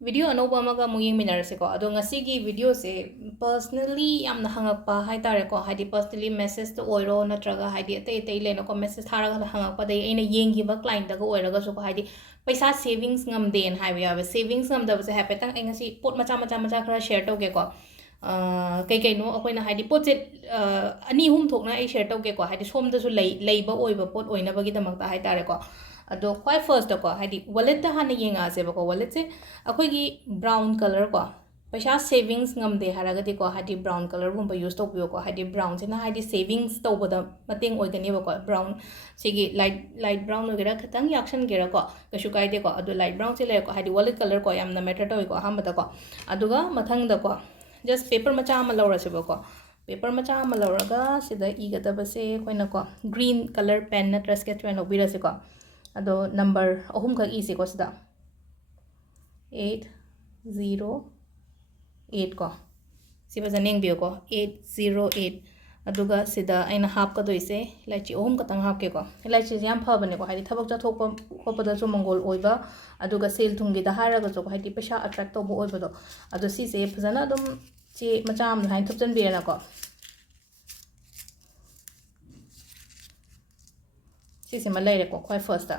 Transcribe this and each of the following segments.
Video अनौब अमगा मु येंगमिनारसेको अदो ngasi video se personally yamna hangakpa haitare ko haidi personally message to oiro natraga haidi atei leno ko message tharaga hangakpa dei aina yengiba client daga oiraga so ko haidi paisa savings ngam den haibe yabe savings ngam da se hapetang ai ngasi pot macha khara share toge ko kai kai no akoina haidi pot se ani hum thokna ai share toge ko haidi som da su leiba oiba pot oina bagi damakta haitare ko अदो क्वाइ first को हाइदी wallet हाने येंगासेबको wallet से अखोगी brown colour को पैसा savings ngam de haragati ko हाइदी brown colour गुम use तोबियो को हाइदी ब्राउन से ना हाइदी सेविंग्स तोबदा मतेंग ओइगनी बको ब्राउन सिगी लाइट ब्राउन वगैरह खतंग याक्शन गेरा को कशु काइदे को अदो लाइट ब्राउन से ले को हाइदी वॉलेट कलर को यामना मैटर तो को हम बता को अदुगा मथंग द को जस्ट पेपर मचा म लौरसेबको पेपर मचा म लौरगा सिदा इगदबसे कोइना को ग्रीन कलर पेन नत्र स्केच पेन ओबिरसे को अदो नंबर अहुम का इसे को सदा 808 को सिबा जनेंग बियो को 808 अदुगा सिदा आइना हाफ का दोइसे इलाइची अहुम का तंग हाफ के को इलाइची याम फबने को हाइदी थबक जाथोक खोपदा जो मंगोल ओइबा अदुगा सेल थुंगी दा हारागा जो हाइदी पैसा अट्रैक्ट तोबो ओइबदो अदो सिसे फजना दम चे मचाम हाइन थपजन बिरना को सिसे मा लेरे को क्वाइ फर्स्ट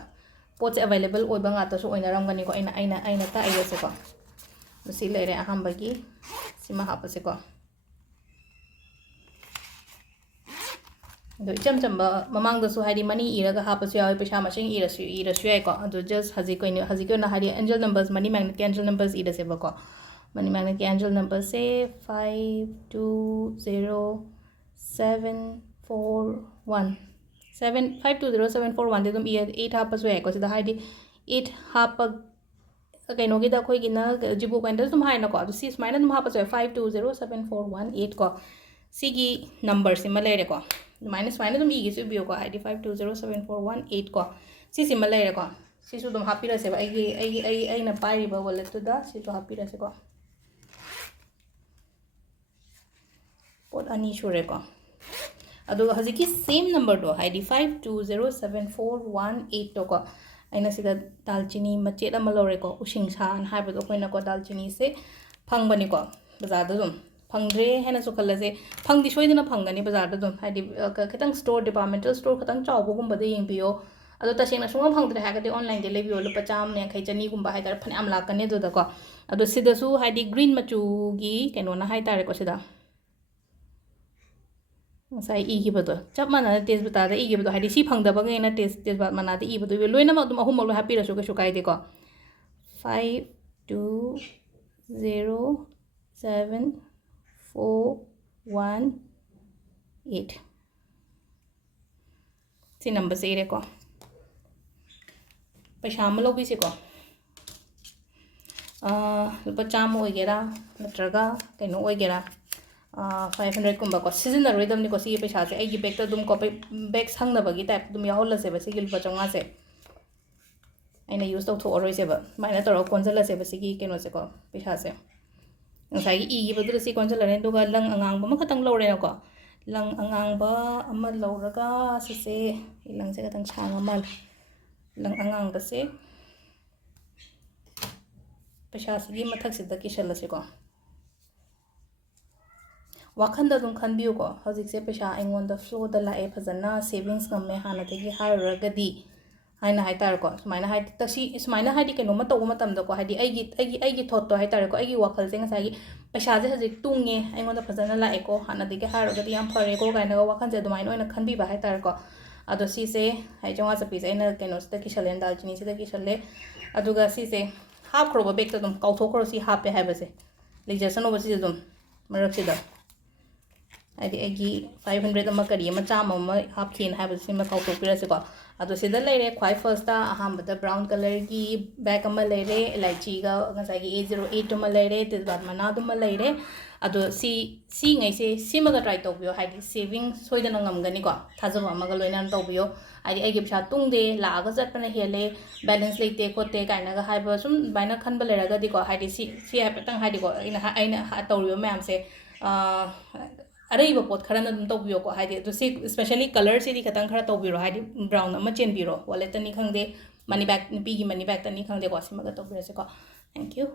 पोच available ओइबा ngata so oina ramgani ko aina ta aise ko si lere aham bagi sima hapase ko do cham mamang da so hari mani iraga hapasu yawi pesa machine irasu ai ko do just haji ko na hari angel numbers money magnet angel numbers irase ba ko money magnet angel numbers say 520741 520741 दम 8 हापस वे को सिदा हाइदी 8 हाप कइनो गिदा खोइ गिना जिबु kind तुम हाइना को अदु सी स्माइना तुम हापस वे 520741 को सिगी नंबर सिम लेरे को माइनस माइना तुम इगी सु बियो को हाइदी 520741 को सी सिम लेरे को सिसु तुम हापि रसे आई ना पाइरिबा वॉलेट तो दा सिसु हापि रसे को पोट अनि शुरे को अदुगा हजिकी सेम नंबर दो हाइदी 520741 तो को आइना सिदा दालचीनी मचेत अमा लौरे को उसिंग सान हाइबदो कोइना को दालचीनी से फंगबनी को बाजार द दुम फंगद्रे हेना सो खल्लसे फंगदि सोइदना फंगनी बाजार द दुम हाइदी खतंग स्टोर डिपार्टमेंटल स्टोर खतंग चावबो गुंबदे येंबियो अदो तसेंगना सुंग फंगद्रे हागदे ऑनलाइन दे लेबियो लुपा चाम ने खै चनी गुंबा हाइदर फन्याम लाकने दो द को अदो सिदसु हाइदी ग्रीन मचूगी केनोना हाइतारे को सिदा साई इगिबदो चप माना टेस्ट बतादा इगिबदो हाइदी सी फंगदबगेना टेस्ट मनादा इबदो लोइना मा अहुम मलो हैप्पी रसु कशु काइदे को 520741 सी नंबर से रे को पैसा म लोबी से को लुपा चाम ओइगेरा नत्रगा कैनो ओइगेरा 500 कुंबा को सीजन रोइदमनी को सी पैसा से आइगी बैग तो दुम को बैग संगनबगी टाइप दुम याहोल से बसी गिल बचंगा से आइना यूज तो थोरोइ से ब माइना तरो कोनजल से बसी की केनो से को पैसा से ngasai igi badu si konjal ren duga lang angang ba makatang lore ko lang angang ba ama loraga se ilang se katang chang amal lang angang ba se पैसा से मथक से किसलसे को वाखंद दुम खनबियो को हजिक से पैसा आइंगोंद फ्लो द लाए फजना सेविंग्स गमे हाना तेगी हारगदी हाइना हाइतार को सुमाइना हाइ तसी सुमाइना हाइदी केनो म तोगो मतम द को हाइदी आइगी थॉट तो हाइतार को आइगी वाखल से ngसाई पैसा जे हजिक तुंगे आइंगोंद फजना लाए को हाना तेगी हारगदी याम फरे को गाइना वाखन से दुमाइन ओइना खनबी बा हाइतार को अदो सी से हाइ जंगा से पिस आइना केनो से किसलेन दालचिनी से किसले अदुगा सी से हाफ क्रोबा बेक तो तुम काउथोक्रो सी हाफ पे है बसे लेजसन ओबसी तुम मरक से द आदि एगी 500 अमा करी अमा चाम अमा हाफ खिन है बसे म काउथोक्रो को अदो सिदा लेरे क्वाइ फर्स्ट ता अहम बद ब्राउन कलर की बैक अमा लेरे इलायची गा ngसाई 808 अमा लेरे तेजबात मना दुमा लेरे अदो सी ngै से सिमगा ट्राई तोबियो हाइदि सेविंग सोइदन ngमगनी को थाजब अमागा लोइना तोबियो आदि एगी पैसा तुंगदे लागा जटपना हेले बैलेंस लेते खोते काइनागा हाइबा सुम बाइना खनबा लेरागदी को हाइदि सी हाइपतंग हाइदि को आइना तोरियो मैम से अरैब पोत खरना दुम तोबियो को हाइदि तो सी स्पेशली कलर से दी खतंग खरा तोबिरो हाइदि ब्राउन अमा चेनबिरो वॉलेट तनी खंगदे मनी बैग नुपी की मनी बैग तनी खंगदे को सिमगा तोबिरो से को थैंक यू।